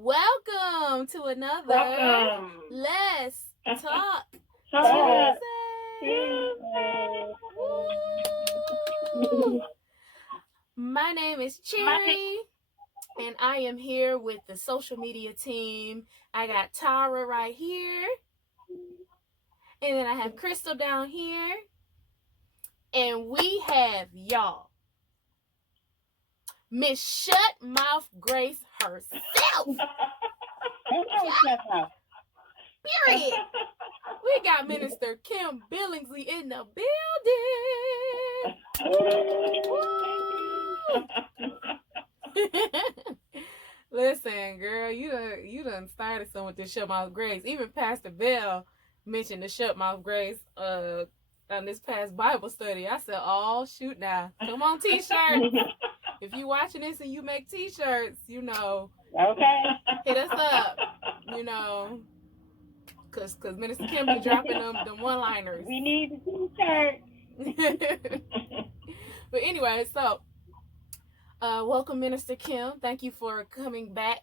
Welcome to another Welcome. Let's Talk Talk. Tuesday. Tuesday. Woo! My name is Cherry, and I am here with the social media team. I got Tara right here, and then I have Crystal down here, and we have y'all, Miss Shut Mouth Grace herself. Period. We got Minister Kim Billingsley in the building. Listen, girl, you done started some with the Shut Mouth Grace. Even Pastor Bell mentioned the Shut Mouth Grace on this past Bible study. I said, oh shoot now. Come on, t-shirts. If you watching this and you make t-shirts, Okay. hit us up. Cause Minister Kim be dropping them one-liners. We need a t-shirt. But anyway, so welcome, Minister Kim. Thank you for coming back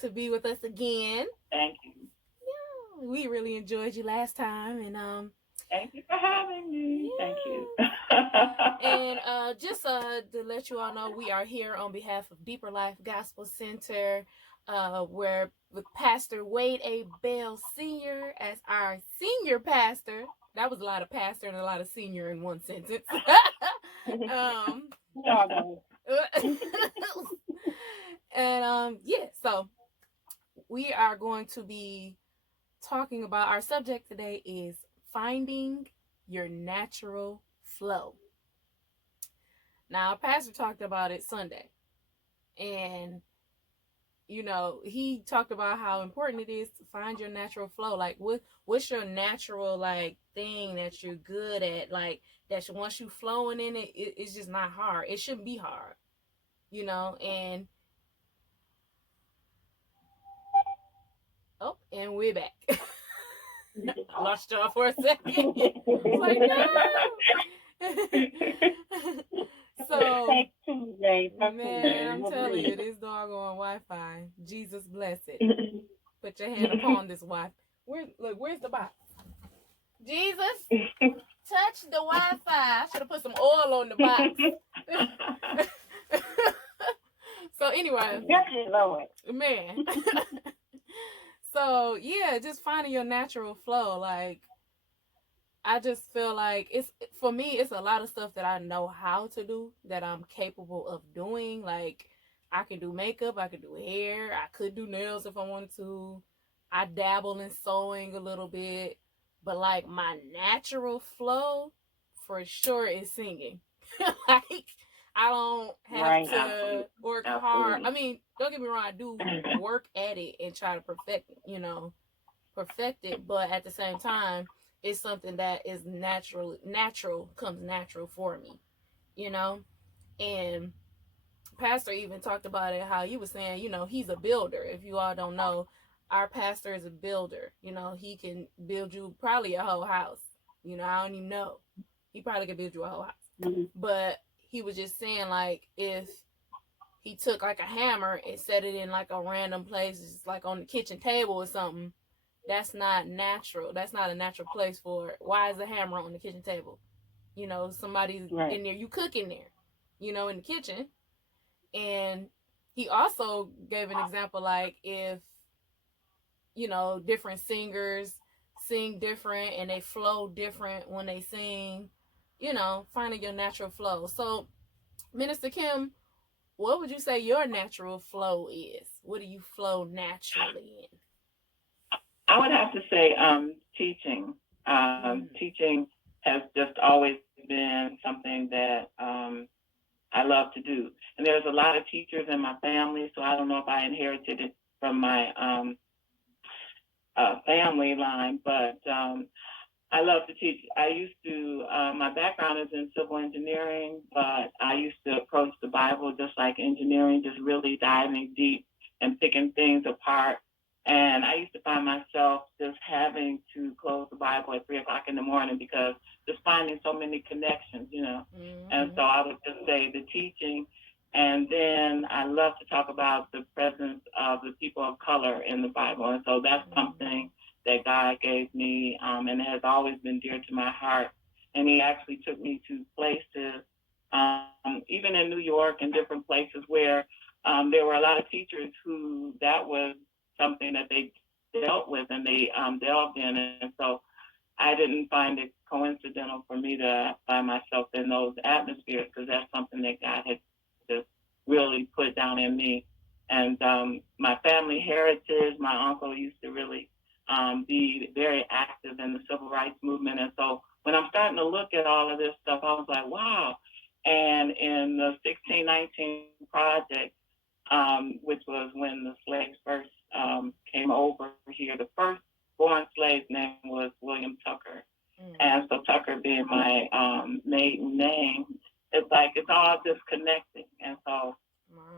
to be with us again. Thank you. Yeah, we really enjoyed you last time, and Thank you for having me. yeah. Thank you. And just to let you all know, we are here on behalf of Deeper Life Gospel Center, where with Pastor Wade A. Bell Sr. as our senior pastor. That was a lot of pastor and a lot of senior in one sentence. And yeah, so we are going to be talking about, our subject today is finding your natural flow. Now, Pastor talked about it Sunday, and he talked about how important it is to find your natural flow. Like, what's your natural thing that you're good at, that once you flowing in it, it's just not hard. It shouldn't be hard, and and we're back. I lost y'all for a second. Like, no. So, man, I'm telling you, this doggone Wi-Fi, Jesus bless it. Put your hand upon this Wi-Fi. Where's the box? Jesus, touch the Wi-Fi. I should have put some oil on the box. So anyway, man. So yeah, just finding your natural flow. Like, I just feel like for me, it's a lot of stuff that I know how to do, that I'm capable of doing. Like, I can do makeup, I can do hair, I could do nails if I wanted to. I dabble in sewing a little bit, but like my natural flow for sure is singing. Like, I don't have to work hard. I mean, don't get me wrong, I do work at it and try to perfect it, but at the same time, it's something that is comes natural for me, and Pastor even talked about it, how he was saying, he's a builder. If you all don't know, our pastor is a builder. He can build you probably a whole house. I don't even know. He probably could build you a whole house. Mm-hmm. But he was just saying, like, if he took like a hammer and set it in like a random place, just like on the kitchen table or something, that's not natural. That's not a natural place for it. Why is a hammer on the kitchen table? Somebody's right in there. You cook in there, in the kitchen. And he also gave an example, like, if, different singers sing different and they flow different when they sing, finding your natural flow. So, Minister Kim, what would you say your natural flow is? What do you flow naturally in? I would have to say teaching. Teaching has just always been something that I love to do. And there's a lot of teachers in my family, so I don't know if I inherited it from my family line, but I love to teach. I used to, my background is in civil engineering, but I used to approach the Bible just like engineering, just really diving deep and picking things apart. And I used to find myself just having to close the Bible at 3 o'clock in the morning because just finding so many connections, Mm-hmm. And so I would just say the teaching And then I love to talk about the presence of the people of color in the Bible. And so that's something that God gave me, and it has always been dear to my heart. And He actually took me to places, even in New York and different places where there were a lot of teachers who that was something that they dealt with and they delved in. And so I didn't find it coincidental for me to find myself in those atmospheres because that's something that God had just really put down in me. And my family heritage, my uncle used to really be very active in the civil rights movement. And so when I'm starting to look at all of this stuff, I was like, wow. And in the 1619 project, which was when the slaves first came over here, the first born slave's name was William Tucker. And so Tucker being my maiden name, it's like it's all just connecting. And so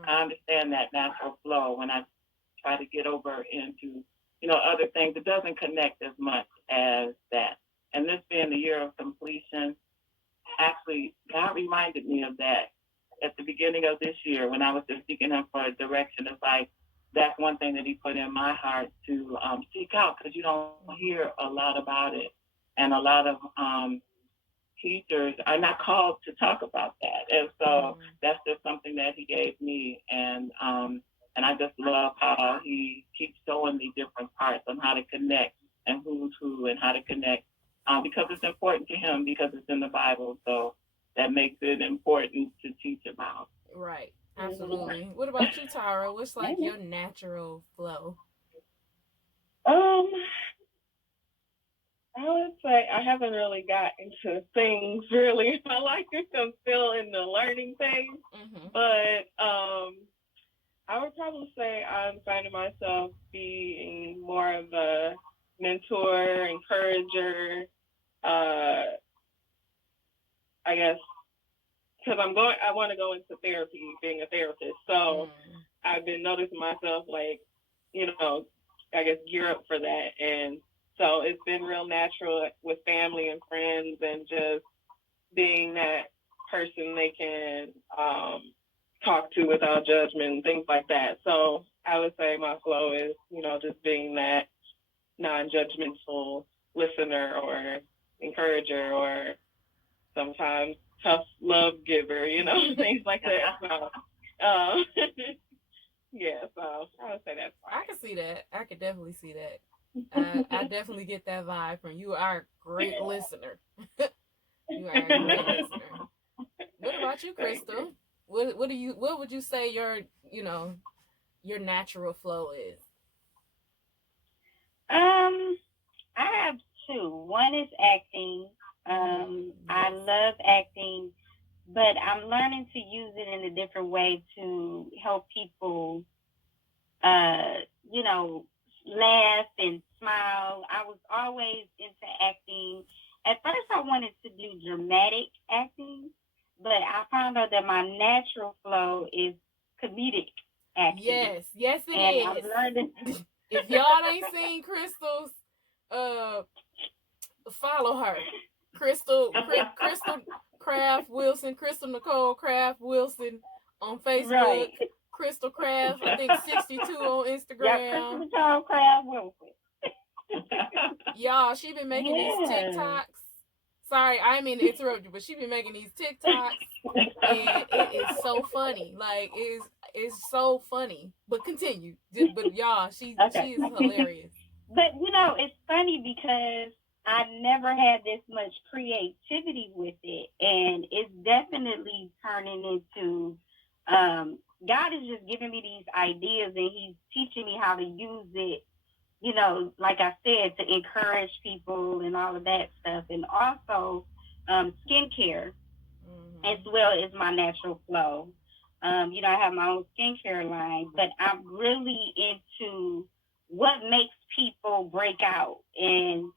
I understand that natural flow when I try to get over into, other things. It doesn't connect as much as that. And this being the year of completion, actually, God reminded me of that at the beginning of this year when I was just seeking Him for a direction. It's like that's one thing that He put in my heart to seek out because you don't hear a lot about it. And a lot of teachers are not called to talk about that. And so that's just something that He gave me. And I just love how He keeps showing me different parts on how to connect and who's who and how to connect because it's important to Him because it's in the Bible. So that makes it important to teach about. Right. Absolutely. What about you, Tara? What's like your natural flow? Um, I would say I haven't really got into things really in my life. I'm still in the learning phase. But I would probably say I'm finding myself being more of a mentor, encourager, I guess, because I want to go into therapy, being a therapist. So I've been noticing myself, like, I guess gear up for that. And so it's been real natural with family and friends and just being that person they can talk to without judgment and things like that. So I would say my flow is, just being that non-judgmental listener or encourager or sometimes tough love giver, things like that. So, yeah, so I would say that's fine. I can see that. I could definitely see that. I definitely get that vibe from you. Are a great listener. You are a great listener. What about you, Crystal? What would you say your natural flow is? Um, I have two. One is acting. I love acting, but I'm learning to use it in a different way to help people, uh, you know, laugh and smile. I was always into acting. At first, I wanted to do dramatic acting, but I found out that my natural flow is comedic acting. Yes, it And I'm is. learning. If y'all ain't seen Crystal's, uh, follow her. Crystal Craft Wilson, Crystal Nicole Craft Wilson on Facebook. Right. Crystal Craft, I think 62 on Yeah, Crystal Instagram. Nicole Craft Wilson. Y'all, she been making these Yeah. TikToks. Sorry, I didn't mean to interrupt you, but she been making these TikToks, and it is so funny. Like it's so funny. But continue. But y'all, she Okay. is hilarious. But it's funny because I never had this much creativity with it, and it's definitely turning into. God is just giving me these ideas, and He's teaching me how to use it. Like I said, to encourage people and all of that stuff, and also skincare as well as my natural flow. I have my own skincare line, but I'm really into what makes people break out and,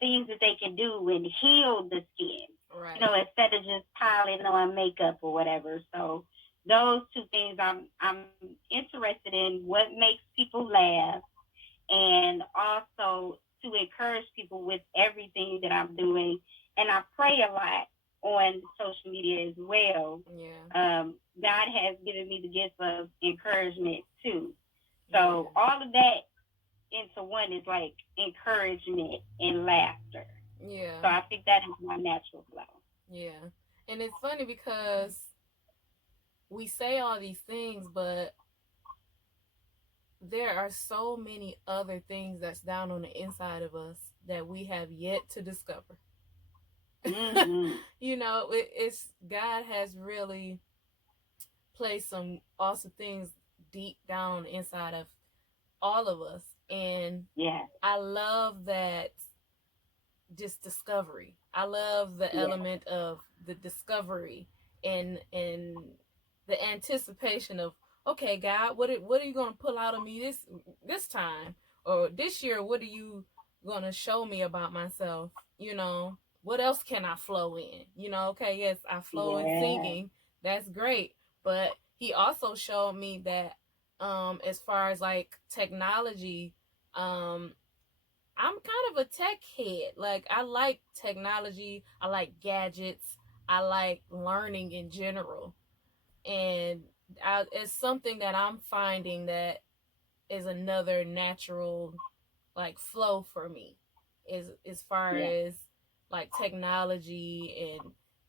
things that they can do and heal the skin, Right. instead of just piling on makeup or whatever. So those two things I'm interested in what makes people laugh and also to encourage people with everything that I'm doing. And I pray a lot. on social media as well. Yeah. God has given me the gift of encouragement too. So Yeah. all of that into one is like encouragement and laughter. Yeah. So I think that is my natural flow. Yeah. And it's funny because we say all these things, but there are so many other things that's down on the inside of us that we have yet to discover. Mm-hmm. It's God has really placed some awesome things deep down on the inside of all of us. And Yeah. I love that, just discovery. I love the Yeah. element of the discovery and the anticipation of, okay, God, what are you gonna pull out of me this time, or this year? What are you gonna show me about myself? What else can I flow in? Okay, yes, I flow in Yeah. singing. That's great, but He also showed me that, as far as like technology, um, I'm kind of a tech head. Like, I like technology, I like gadgets, I like learning in general. And it's something that I'm finding that is another natural like flow for me, is as far Yeah. as like technology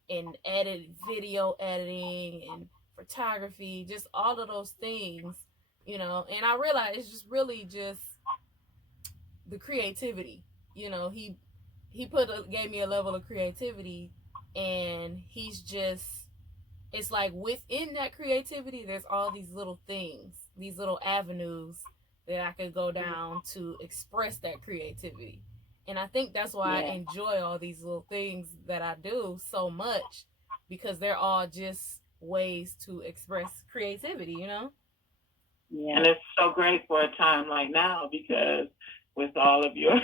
and video editing and photography, just all of those things. And I realize it's just really just the creativity. He gave me a level of creativity, and he's just, it's like within that creativity there's all these little things, these little avenues that I could go down to express that creativity. And I think that's why I Yeah. enjoy all these little things that I do so much, because they're all just ways to express creativity. Yeah. And it's so great for a time like now because with all of your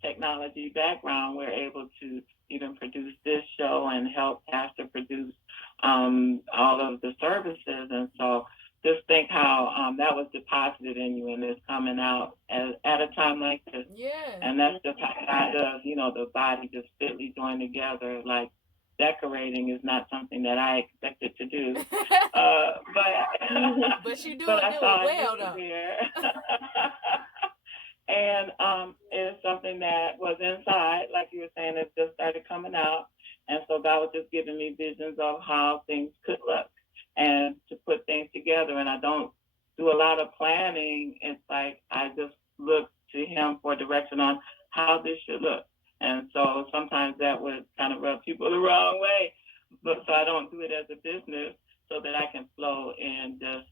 technology background, we're able to even produce this show and help Pastor produce all of the services. And so just think how that was deposited in you and it's coming out at a time like this. Yeah. And that's just how God does, the body just fitly joined together. Like decorating is not something that I expected to do. But But you do but I do it saw well you though. there. And it's something that was inside, like you were saying, it just started coming out. And so God was just giving me visions of how things could look and to put things together. And I don't do a lot of planning. It's like I just look to Him for direction on how this should look. And so sometimes that would kind of rub people the wrong way. But so I don't do it as a business so that I can flow in just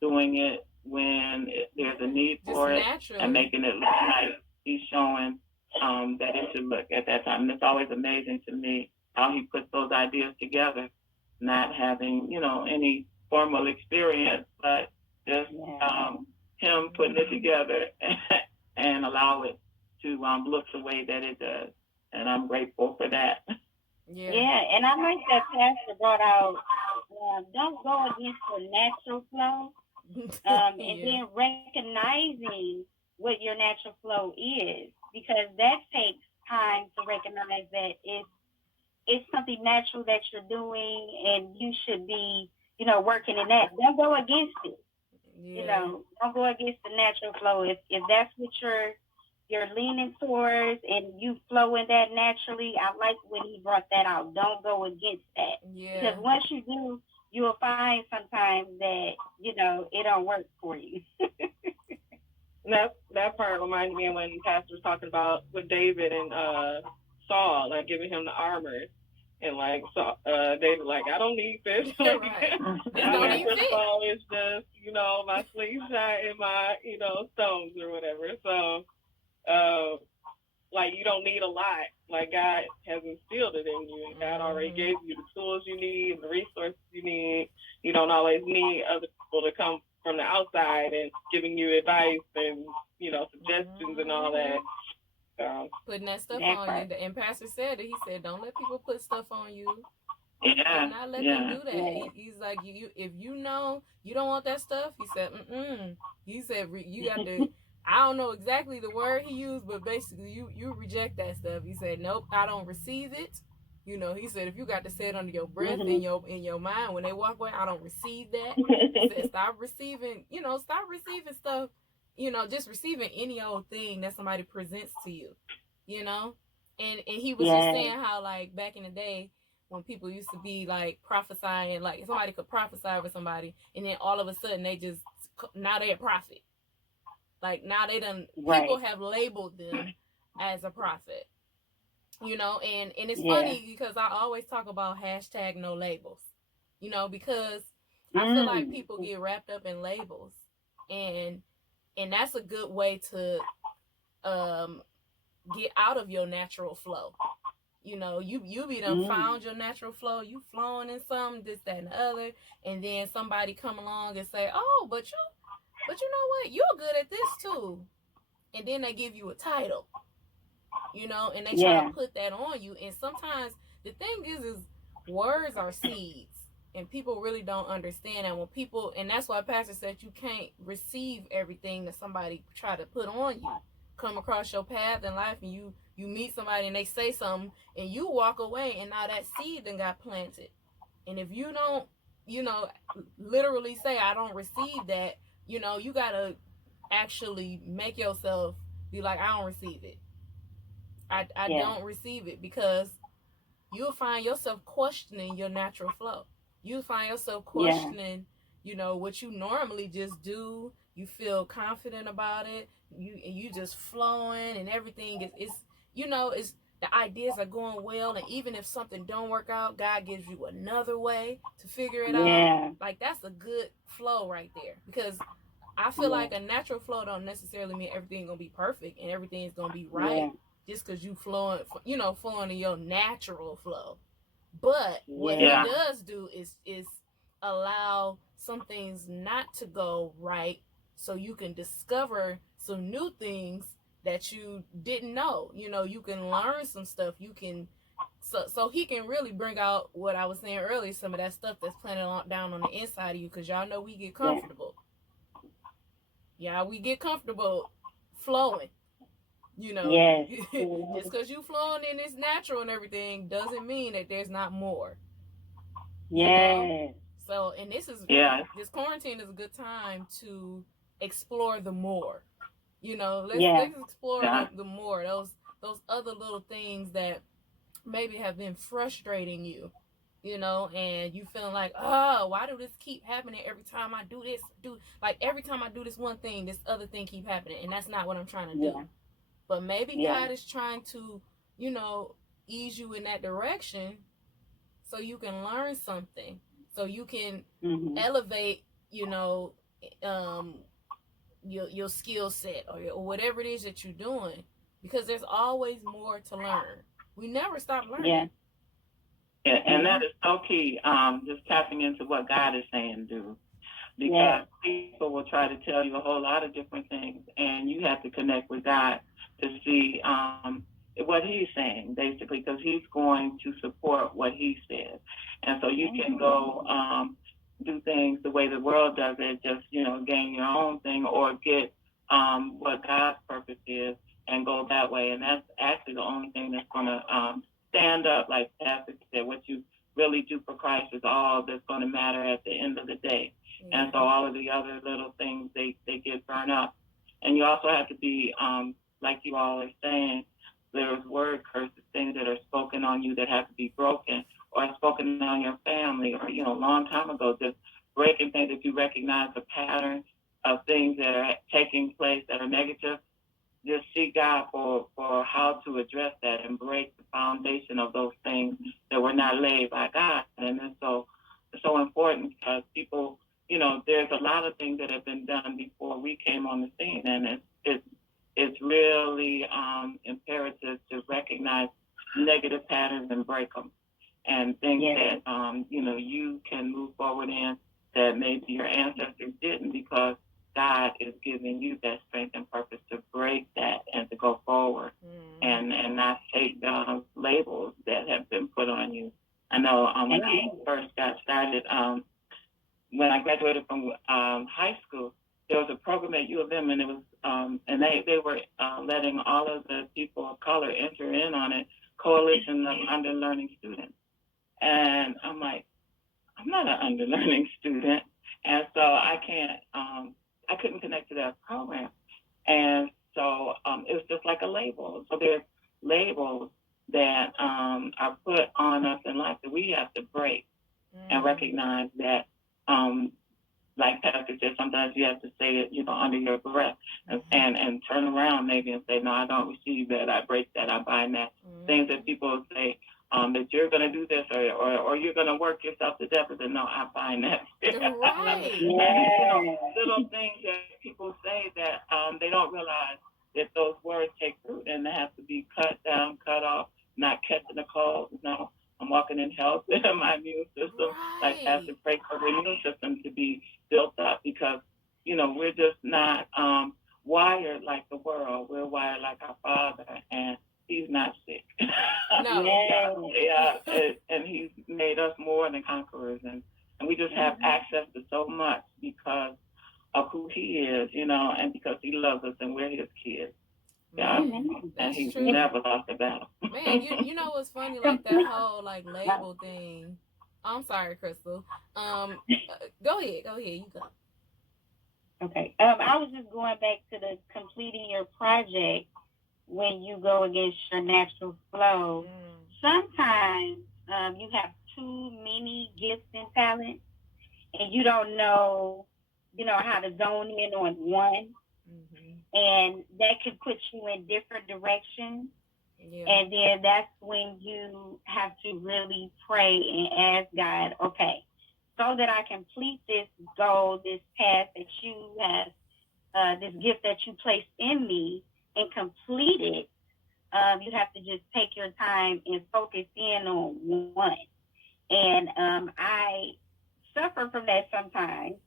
doing it when there's a need Just for it and naturally. making it look like He's showing that it should look at that time. And it's always amazing to me how He puts those ideas together, not having, any formal experience, but just Him putting it together and allow it to look the way that it does. And I'm grateful for that. Yeah. Yeah, and I like that Pastor brought out, don't go against the natural flow, and Yeah. then recognizing what your natural flow is, because that takes time to recognize that it's something natural that you're doing, and you should be, working in that. Don't go against it. Yeah. Don't go against the natural flow. If that's what you're leaning towards and you flow in that naturally, I like when he brought that out. Don't go against that. Because Yeah. once you do, you'll find sometimes that, it don't work for you. That part reminds me of when Pastor was talking about with David and Saul, like giving him the armor. And like David, like, I don't need this. Like, Right. This my don't even natural fit. flow is just, my slingshot and my, stones or whatever. So, like, you don't need a lot. Like, God has instilled it in you, and God already gave you the tools you need and the resources you need. You don't always need other people to come from the outside and giving you advice and, suggestions and all that. Putting that stuff That on you. part. And Pastor said it. He said, "Don't let people put stuff on you. Do Yeah, not let them yeah. do that." Yeah. He's like, you if you know you don't want that stuff. He said, mm. He said, you got to. I don't know exactly the word he used, but basically, you reject that stuff. He said, nope, I don't receive it. You know, he said if you got to say it under your breath in your mind when they walk away, I don't receive that. He said stop receiving, stop receiving stuff, just receiving any old thing that somebody presents to you, you know. And he was just saying how like back in the day when people used to be like prophesying, like somebody could prophesy over somebody, and then all of a sudden they just now they're a prophet. Like now they done people have labeled them as a prophet, and it's funny because I always talk about hashtag no labels, because I feel like people get wrapped up in labels, and that's a good way to um get out of your natural flow. You be done found your natural flow, you flowing in something, this, that, and the other, and then somebody come along and say, oh, but you know what, you're good at this too, and then they give you a title, and they try to put that on you. And sometimes the thing is words are seeds, and people really don't understand that when people, and that's why Pastor said you can't receive everything that somebody try to put on you. Come across your path in life, and you meet somebody and they say something, and you walk away, and now that seed then got planted. And if you don't, literally say I don't receive that, you gotta actually make yourself be like, I don't receive it. I don't receive it, because you'll find yourself questioning your natural flow. You'll find yourself questioning, what you normally just do. You feel confident about it. You just flowing, and everything is the ideas are going well, and even if something don't work out, God gives you another way to figure it out. Like that's a good flow right there, because I feel like a natural flow don't necessarily mean everything gonna be perfect and everything's gonna be right just because you flowing in your natural flow. But what he does do is allow some things not to go right, so you can discover some new things that you didn't know. You can learn some stuff. You can so he can really bring out what I was saying earlier, some of that stuff that's planted down on the inside of you, because y'all know we get comfortable. Yeah, we get comfortable flowing. Just because you flowing and it's natural and everything doesn't mean that there's not more. So, and this quarantine is a good time to explore the more. Let's explore the more, those other little things that maybe have been frustrating you. And you feeling like, oh, why do this keep happening every time I do this? Like every time I do this one thing, this other thing keep happening, and that's not what I'm trying to do. But maybe God is trying to, ease you in that direction, so you can learn something, so you can elevate, your skill set, or whatever it is that you're doing, because there's always more to learn. We never stop learning. And that is so key. Just tapping into what God is saying, do. Because people will try to tell you a whole lot of different things, and you have to connect with God to see what He's saying, basically, because He's going to support what He says. And so you can go do things the way the world does it, just, gain your own thing, or get what God's purpose is and go that way. And that's actually the only thing that's going to stand up, like Pastor said. What you really do for Christ is all that's going to matter at the end of the day. And so all of the other little things, they get burned up. And you also have to be, like you all are saying, there's word curses, things that are spoken on you that have to be broken, or spoken on your family, or, a long time ago, just breaking things that you recognize a pattern of things that are taking place that are negative. Just seek God for how to address that and break the foundation of those things that were not laid by God. And it's so important, because people, there's a lot of things that have been done before we came on the scene, and it's really imperative to recognize negative patterns and break them, and things that you can move forward in that maybe your ancestors didn't, because God is giving you that strength and purpose to break that and to go forward, and not take labels that have been put on you. I know when I first got started, when I graduated from high school, there was a program at U of M, and it was and they were letting all of the people of color enter in on it, Coalition of Underlearning Students. And I'm like, I'm not an underlearning student. And so I couldn't connect to that program. And so it was just like a label. So there's labels that are put on us in life that we have to break and recognize that like Pastor said, sometimes you have to say it, under your breath and turn around maybe and say, no, I don't receive that. I break that. I bind that. Things that people say that you're going to do this or you're going to work yourself to death. And no, I bind that. Right. And, little things that people say that they don't realize that those words take root and they have to be cut down, cut off, not catching a cold. No, I'm walking in health in my immune system. Like Pastor pray for the immune system to be built up because, we're just not wired like the world. We're wired like our Father, and He's not sick. No. And He's made us more than conquerors, and we just have access to so much because of who He is, and because He loves us and we're His kids. Yeah, and He's true. Never lost a battle. Man, you know what's funny? Like that whole label thing. I'm sorry, Crystal. Go ahead. You go. Okay. I was just going back to the completing your project when you go against your natural flow. Sometimes you have too many gifts and talents, and you don't know, how to zone in on one, and that could put you in different directions. Yeah. And then that's when you have to really pray and ask God, okay, so that I complete this goal, this path that you have, this gift that you placed in me and complete it, you have to just take your time and focus in on one. And I suffer from that sometimes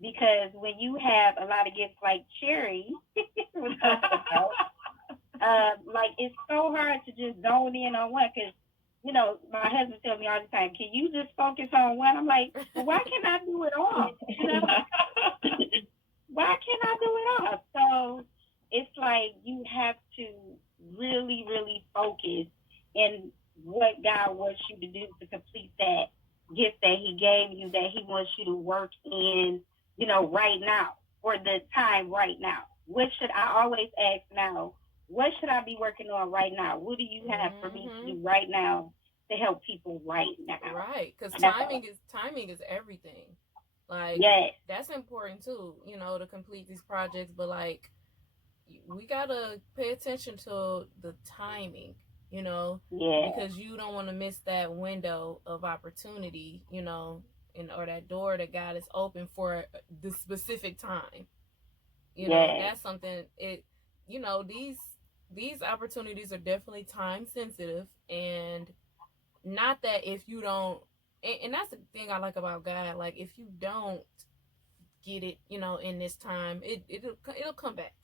because when you have a lot of gifts like Cherry, like it's so hard to just zone in on one because, my husband tells me all the time, can you just focus on one? I'm like, well, why can't I do it all? Why can't I do it all? So it's like you have to really, really focus in what God wants you to do to complete that gift that He gave you, that He wants you to work in, right now, or the time right now. What should I always ask now? What should I be working on right now? What do you have for me to do right now to help people right now? Right, because timing is everything. Like, that's important too, to complete these projects. But like, we gotta pay attention to the timing, because you don't want to miss that window of opportunity, or that door that God is open for the specific time. That's something. These opportunities are definitely time sensitive, and not that if you don't, and that's the thing I like about God. Like, if you don't get it, in this time, it'll come back.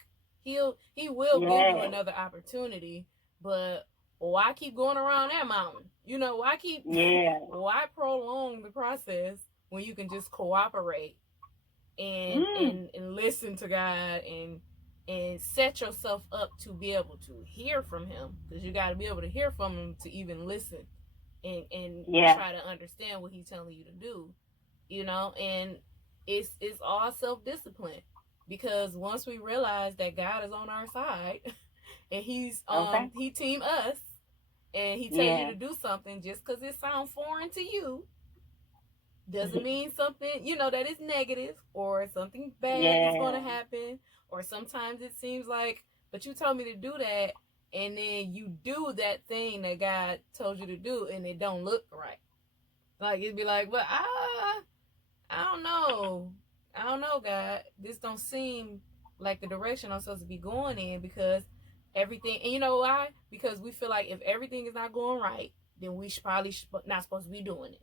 He will give you another opportunity, but why keep going around that mountain? Why prolong the process when you can just cooperate and listen to God and set yourself up to be able to hear from Him, because you got to be able to hear from Him to even listen and try to understand what He's telling you to do, and it's all self-discipline, because once we realize that God is on our side and He's He team us and He tell you to do something, just because it sounds foreign to you doesn't mean something that is negative or something bad is going to happen. Or sometimes it seems like, but you told me to do that, and then you do that thing that God told you to do and it don't look right. Like, it'd be like, well, I don't know, God, this don't seem like the direction I'm supposed to be going in, because everything, and you know why? Because we feel like if everything is not going right, then we probably not supposed to be doing it.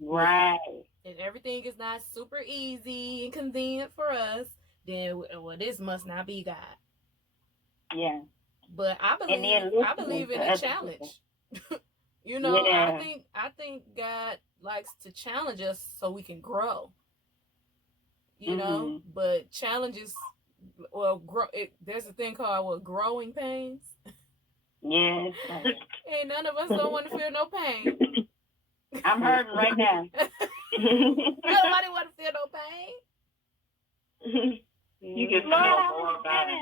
Right. If everything is not super easy and convenient for us, then this must not be God. Yeah. But I believe in a challenge. I think God likes to challenge us so we can grow. But challenges, there's a thing called growing pains. Yes. Hey, none of us don't want to feel no pain. I'm hurting right now. Nobody want to feel no pain. You get to Lord, know I more about it.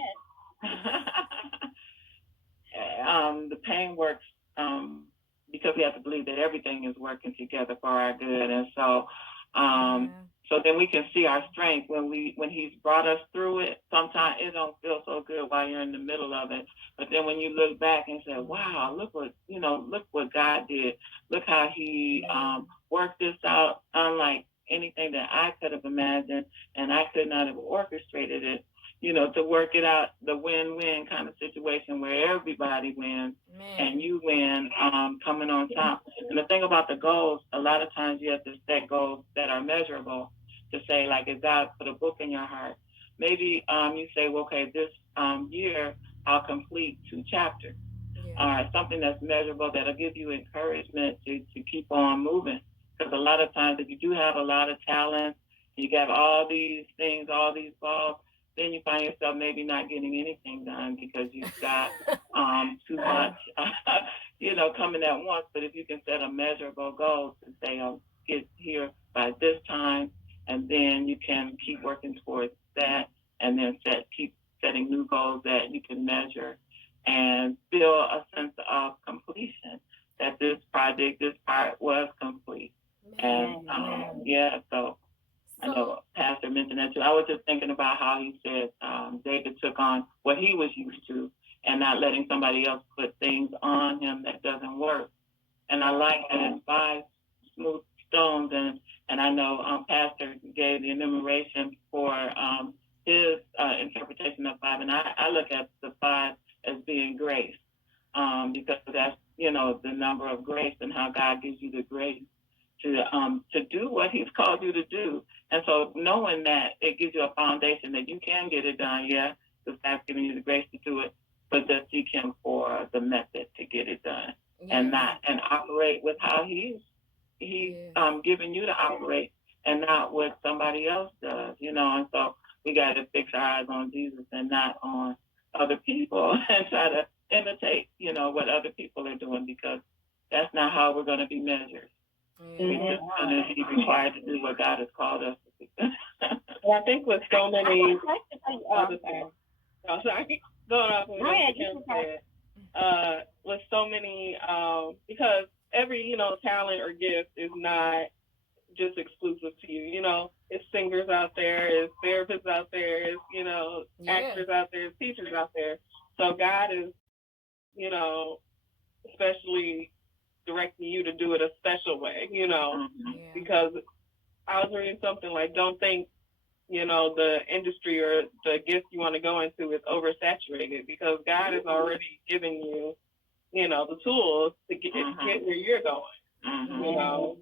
The pain works because we have to believe that everything is working together for our good, and so so then we can see our strength when He's brought us through it. Sometimes it don't feel so good while you're in the middle of it, but then when you look back and say, "Wow, look what God did. Look how He worked this out, unlike anything that I could have imagined, and I could not have orchestrated it." To work it out, the win-win kind of situation where everybody wins and you win, coming on top. And the thing about the goals, a lot of times you have to set goals that are measurable to say, like, if God put a book in your heart, maybe you say, well, okay, this year I'll complete 2 chapters. Something that's measurable that'll give you encouragement to keep on moving. Because a lot of times if you do have a lot of talent, you got all these things, all these balls, then you find yourself maybe not getting anything done because you've got too much, coming at once. But if you can set a measurable goal to say, I'll get here by this time, and then you can keep working towards that, and then keep setting new goals that you can measure and feel a sense of completion that this part was complete. And so I know Pastor mentioned that too. I was just thinking about how he said David took on what he was used to and not letting somebody else put things on him that doesn't work. And I like that it's 5 smooth stones. And I know Pastor gave the enumeration for his interpretation of 5. And I look at the 5 as being grace because that's, the number of grace and how God gives you the grace to do what He's called you to do. And so knowing that, it gives you a foundation that you can get it done, because God's giving you the grace to do it, but just seek Him for the method to get it done, and operate with how He's given you to operate, and not what somebody else does, And so we got to fix our eyes on Jesus and not on other people and try to imitate, what other people are doing, because that's not how we're going to be measured. We're just going to be required to do what God has called us to do. Well, I think with so many going off of what Kim said, with so many, because every, talent or gift is not just exclusive to you. It's singers out there, it's therapists out there, it's, actors out there, it's teachers out there. So God is, especially directing you to do it a special way, because I was reading something like, don't think, the industry or the gift you want to go into is oversaturated, because God has already given you, the tools to get where you're going.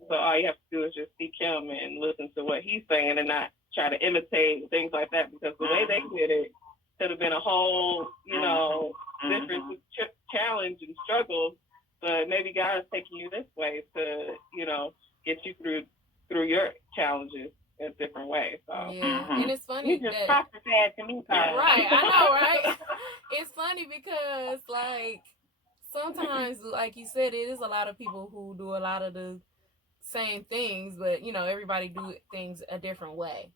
So all you have to do is just seek Him and listen to what He's saying and not try to imitate things like that, because the way they did it could have been a whole, different challenge and struggles. But maybe God is taking you this way to, get you through your challenges in different ways. So. And it's funny. You just prophesied to me, Carl. Right, I know, right? It's funny because, like, sometimes, like you said, it is a lot of people who do a lot of the same things, but, everybody do things a different way.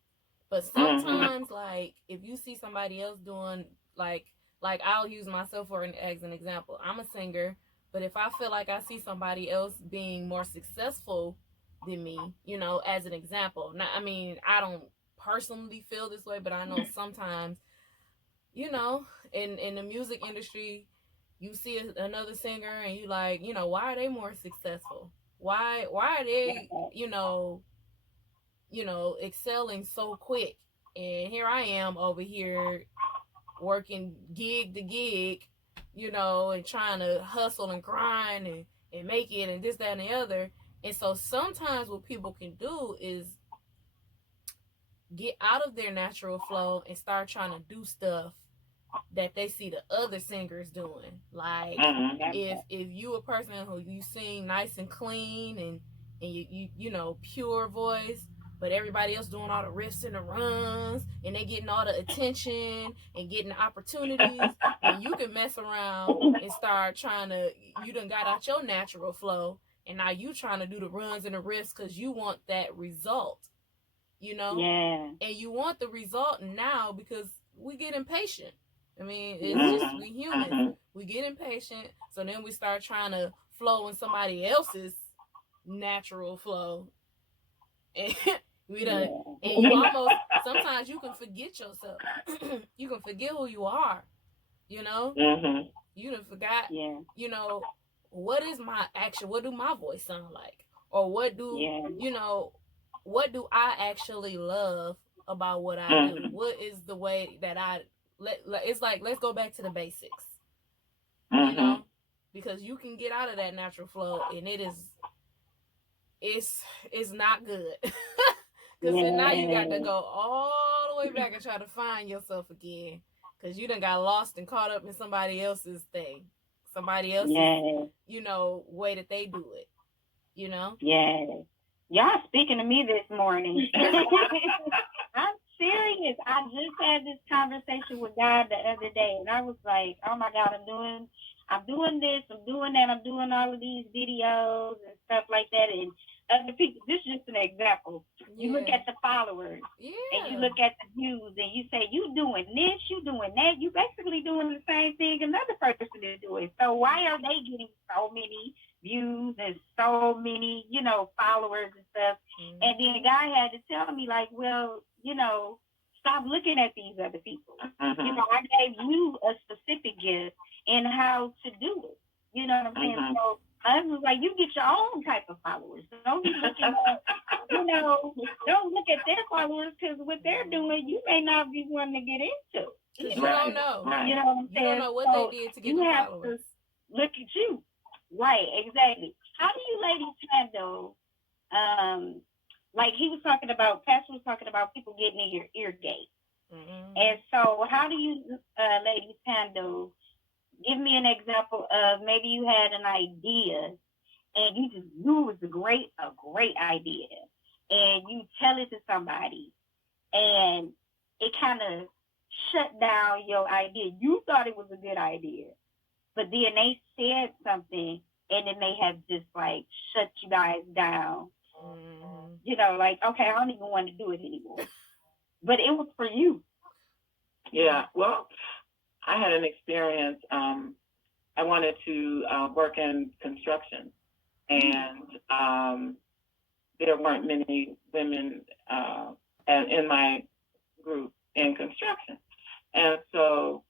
But sometimes, like, if you see somebody else doing, like I'll use myself as an example. I'm a singer, but if I feel like I see somebody else being more successful than me, as an example. Now, I mean, I don't personally feel this way, but I know sometimes, in the music industry, you see another singer and you like, why are they more successful? Why are they, excelling so quick? And here I am over here working gig to gig, and trying to hustle and grind and make it and this, that, and the other. And so sometimes what people can do is get out of their natural flow and start trying to do stuff that they see the other singers doing. Like if you a person who you sing nice and clean and you pure voice, but everybody else doing all the riffs and the runs and they getting all the attention and getting the opportunities, and you can mess around and start trying to, you done got out your natural flow and now you trying to do the runs and the risks because you want that result, Yeah. and you want the result now because we get impatient. I mean, it's just Mm-hmm. we humans. Mm-hmm. We get impatient, so then we start trying to flow in somebody else's natural flow, and we done. Yeah. And you almost sometimes you can forget yourself. You can forget who you are. You know, Mm-hmm. you done forgot. Yeah. What is my action? What do my voice sound like? Or Yeah. what do I actually love about what I do? Mm-hmm. What is the way that it's like, let's go back to the basics, you Mm-hmm. know? Because you can get out of that natural flow and it's not good. Because then now you got to Yeah. go all the way back and try to find yourself again. Because you done got lost and caught up in somebody else's thing. Somebody else's, Yeah. way that they do it, you know? Yeah. Y'all speaking to me this morning. I'm serious. I just had this conversation with God the other day, and I was like, "Oh my God, I'm doing this, I'm doing that, I'm doing all of these videos and stuff like that." And other people, this is just an example. You look Yeah. at the followers, and you Yeah. look at the views, and you say, "You doing this, you doing that. You basically doing the same thing another person is doing. So why are they getting so many views and so many, followers and stuff?" Mm-hmm. And then God had to tell me, like, well, stop looking at these other people. Mm-hmm. I gave you a specific gift and how to do it. You know what I'm saying? Mm-hmm. So I was like, you get your own type of followers. Don't be looking at, don't look at their followers, because what they're doing, you may not be wanting to get into. Because you Right. don't know. Right. You know what I'm You don't saying? know what they So did to get you them have followers. to look at you. Right, exactly. How do you ladies handle like Pastor was talking about people getting in your ear gate. Mm-hmm. And so how do you ladies handle, give me an example of maybe you had an idea and you just knew it was a great idea, and you tell it to somebody and it kind of shut down your idea. You thought it was a good idea, but then they said something and it may have just like shut you guys down. Mm-hmm. Like, okay, I don't even want to do it anymore. But it was for you. Yeah. Well, I had an experience. I wanted to work in construction, and there weren't many women in my group in construction. And so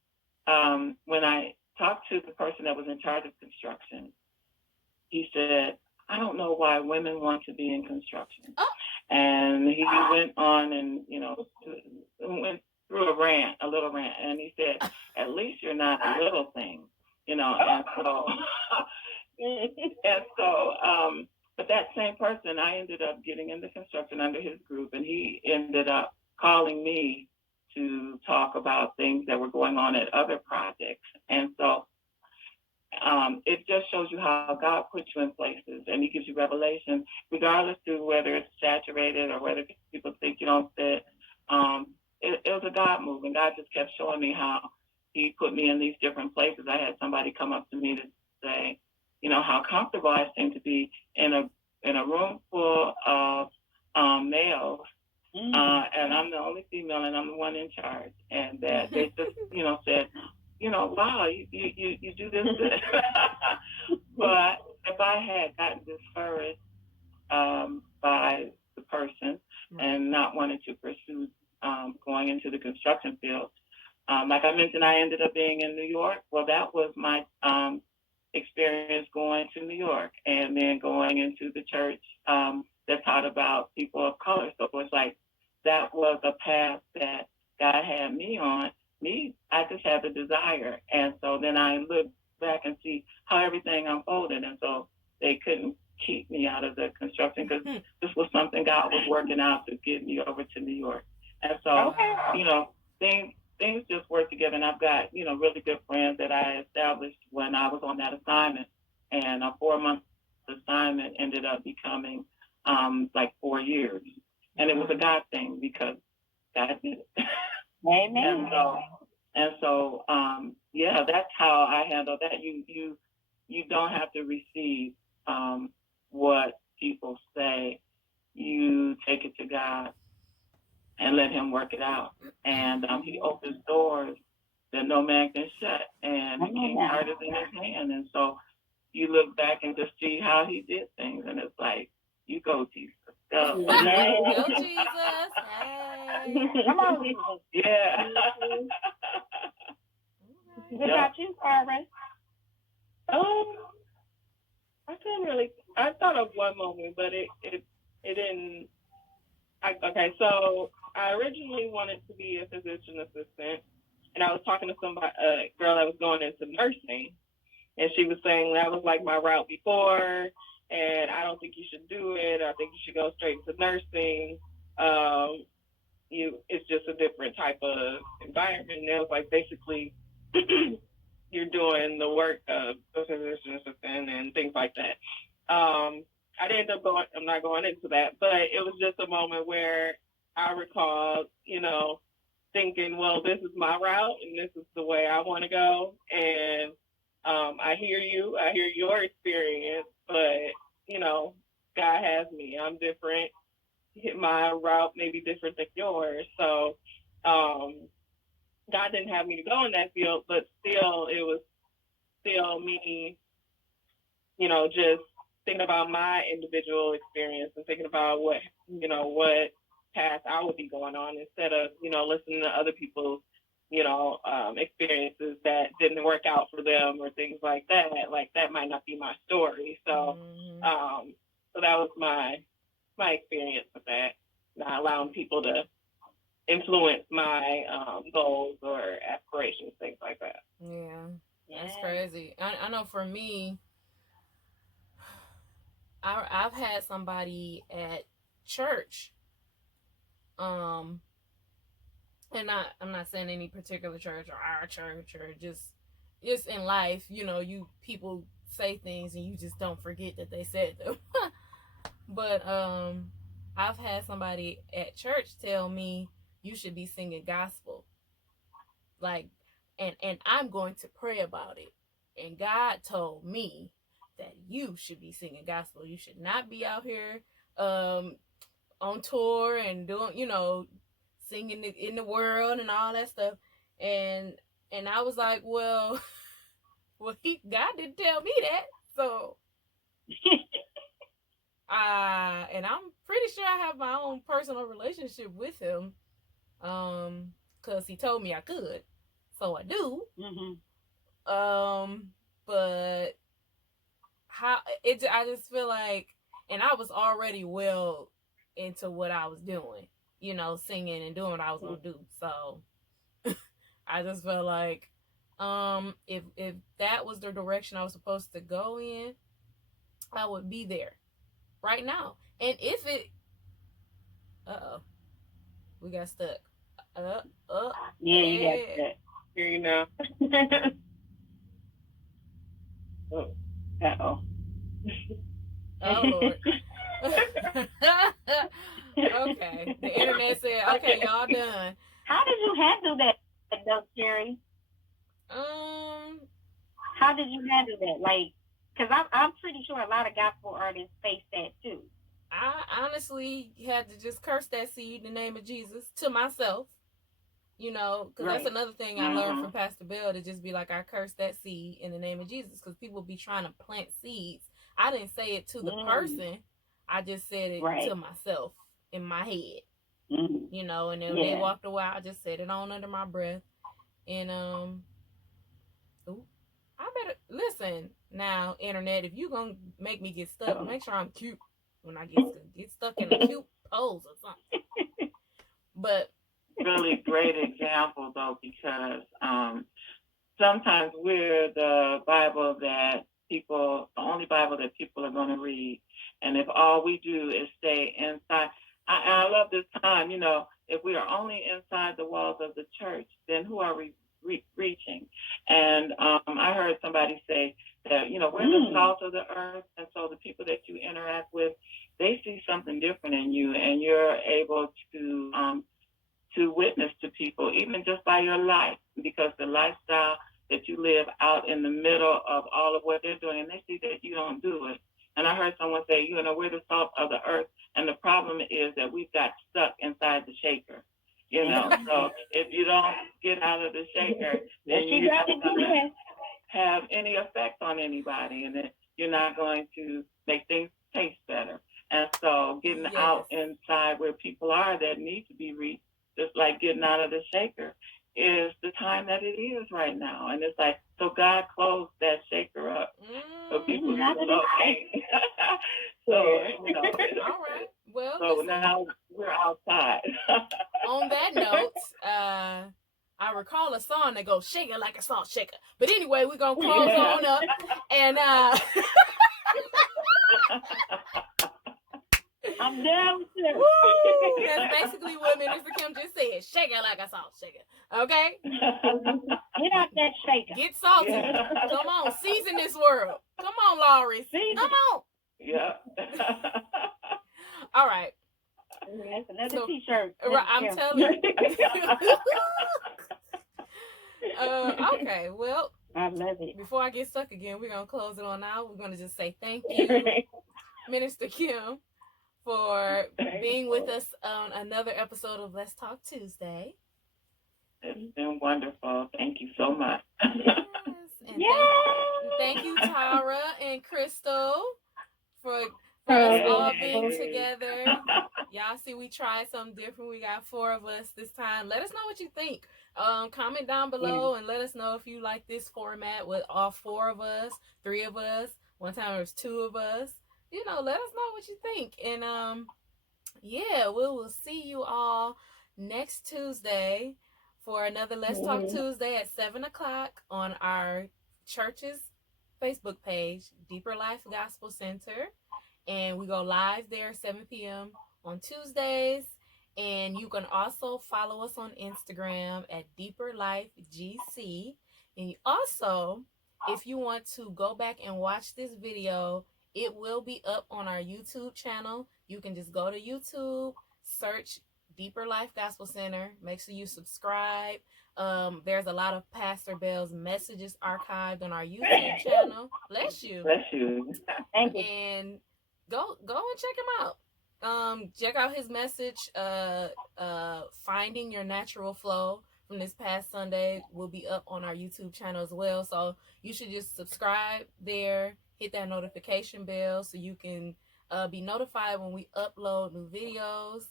when I talked to the person that was in charge of construction, he said, I don't know why women want to be in construction. Oh. And he went on and, went through a little rant. And he said, at least you're not a little thing, and so, but that same person, I ended up getting into construction under his group, and he ended up calling me to talk about things that were going on at other projects. And so it just shows you how God puts you in places, and he gives you revelation, regardless to whether it's saturated or whether people think you don't fit. It was a God move, and God just kept showing me how he put me in these different places. I had somebody come up to me to say, how comfortable I seem to be in a room full of males, and I'm the only female, and I'm the one in charge, and that they just, said, wow, you do this good. But if I had gotten discouraged by the person and not wanted to pursue going into the construction field, like I mentioned, I ended up being in New York. Well, that was my experience going to New York and then going into the church that taught about people of color. So it's like that was a path that God had me on. I just had the desire. And so then I look back and see how everything unfolded. And so they couldn't keep me out of the construction because this was something God was working out to get me over to New York. And so, things just work together. And I've got, really good friends that I established when I was on that assignment. And a 4-month assignment ended up becoming like 4 years. And it was a God thing because God did it. Amen. And so, that's how I handle that. You don't have to receive what people say. You take it to God and let Him work it out. And He opens doors that no man can shut, and the king's heart is in His hand. And so you look back and just see how He did things, and it's like, you go, Jesus, go. Go, Jesus. Hey. Come on, Jesus. Yeah. What about you, Barbara? I couldn't really. I thought of one moment, but it didn't. Okay, so I originally wanted to be a physician assistant, and I was talking to a girl that was going into nursing, and she was saying that was like my route before, and I don't think you should do it. I think you should go straight to nursing. It's just a different type of environment. And it was like basically you're doing the work of a physician assistant and things like that. I didn't end up going. I'm not going into that, but it was just a moment where I recall, thinking, well, this is my route and this is the way I want to go. And I hear you. I hear your experience, but God has me. I'm different. My route may be different than yours. So God didn't have me to go in that field, but still, it was still me, just thinking about my individual experience and thinking about what path I would be going on instead of, listening to other people's, experiences that didn't work out for them or things like that. Like that might not be my story. So, so that was my experience with that, not allowing people to influence my goals or aspirations, things like that. Yeah, that's crazy. I know for me, I've had somebody at church, and I'm not saying any particular church or our church or just in life, you people say things and you just don't forget that they said them. But I've had somebody at church tell me you should be singing gospel, like, and I'm going to pray about it. And God told me that you should be singing gospel. You should not be out here on tour and doing, singing in the world and all that stuff. And I was like, well, God didn't tell me that, so. And I'm pretty sure I have my own personal relationship with him, cause he told me I could, so I do. But I just feel like, and I was already well into what I was doing, singing and doing what I was gonna do. So I just felt like, if that was the direction I was supposed to go in, I would be there right now. And if it, we got stuck. Yeah, you got stuck. Here you know. Oh. Oh Lord. Okay. The internet said, okay, y'all done. How did you handle that, though, Jerry? How did you handle that? Like, because I'm pretty sure a lot of gospel artists face that too. I honestly had to just curse that seed in the name of Jesus to myself, because that's another thing I learned from Pastor Bell, to just be like, I curse that seed in the name of Jesus, because people be trying to plant seeds. I didn't say it to the person. I just said it to myself in my head, and then they walked away. I just said it on under my breath. And, I better listen now, internet. If you gonna make me get stuck, make sure I'm cute when I get stuck in a cute pose or something. But really great example though, because sometimes we're the only Bible that people are going to read, and if all we do is stay inside, I love this time. If we are only inside the walls of the church, then who are we reaching? And I heard somebody say that we're the salt of the earth, and so the people that you interact with, they see something different in you, and you're able to witness to people, even just by your life, because the lifestyle that you live out in the middle of all of what they're doing, and they see that you don't do it. And I heard someone say, we're the salt of the earth, and the problem is that we've got stuck inside the shaker. So if you don't get out of the shaker, then you're not going to have any effect on anybody, and you're not going to make things taste better. And so getting out inside where people are that need to be reached, just like getting out of the shaker, is the time that it is right now. And it's like, so God closed that shaker up. So people can go, so, all right. Well, so now we're outside. On that note, I recall a song that goes "Shake it like a salt shaker." But anyway, we're gonna close on up, and I'm down with it. That's basically what Minister Kim just said. Shake it like a salt shaker. Okay? Get out that shaker. Get salty. Yeah. Come on, season this world. Come on, Laurie. Come on. Yeah. All right. That's another t-shirt. I'm telling you. Okay, well, I love it. Before I get stuck again, we're going to close it on out. We're going to just say thank you, Minister Kim, for being with us on another episode of Let's Talk Tuesday. It's been wonderful. Thank you so much. Yes. And thank you, Tara and Crystal, for us all being together. Y'all see we tried something different. We got 4 of us this time. Let us know what you think. Comment down below and let us know if you like this format with all 4 of us, 3 of us. One time there was 2 of us. Let us know what you think. And we will see you all next Tuesday for another Let's Talk Tuesday at 7 o'clock on our church's Facebook page, Deeper Life Gospel Center. And we go live there 7 p.m. on Tuesdays. And you can also follow us on Instagram at Deeper Life GC. And also, if you want to go back and watch this video, it will be up on our YouTube channel. You can just go to YouTube, search Deeper Life Gospel Center. Make sure you subscribe. There's a lot of Pastor Bell's messages archived on our YouTube channel. Bless you. Bless you. Thank you. And go and check him out. Check out his message, Finding Your Natural Flow, from this past Sunday, will be up on our YouTube channel as well. So you should just subscribe there, hit that notification bell so you can be notified when we upload new videos.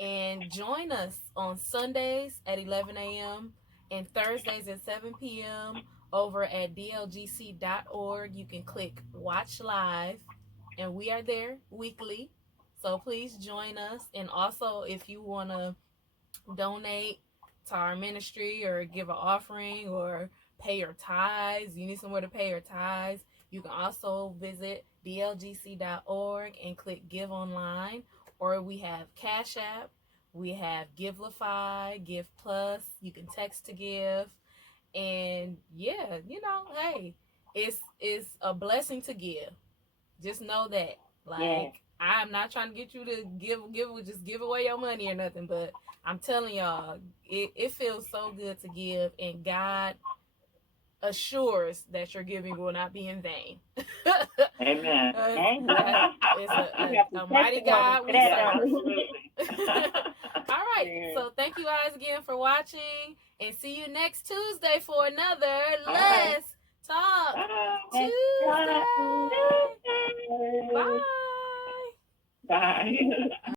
And join us on Sundays at 11 a.m. and Thursdays at 7 p.m. over at dlgc.org. You can click Watch Live, and we are there weekly. So please join us. And also, if you want to donate to our ministry or give an offering or pay your tithes, you need somewhere to pay your tithes, you can also visit dlgc.org and click Give Online. Or we have Cash App, we have Givelify, Give Plus, you can text to give. And hey, it's a blessing to give. Just know that. I'm not trying to get you to give away your money or nothing, but I'm telling y'all, it feels so good to give, and God assures that your giving will not be in vain. Amen. It's a mighty God we serve. All right, so thank you guys again for watching, and see you next Tuesday for another Let's Talk Tuesday. Bye. Bye.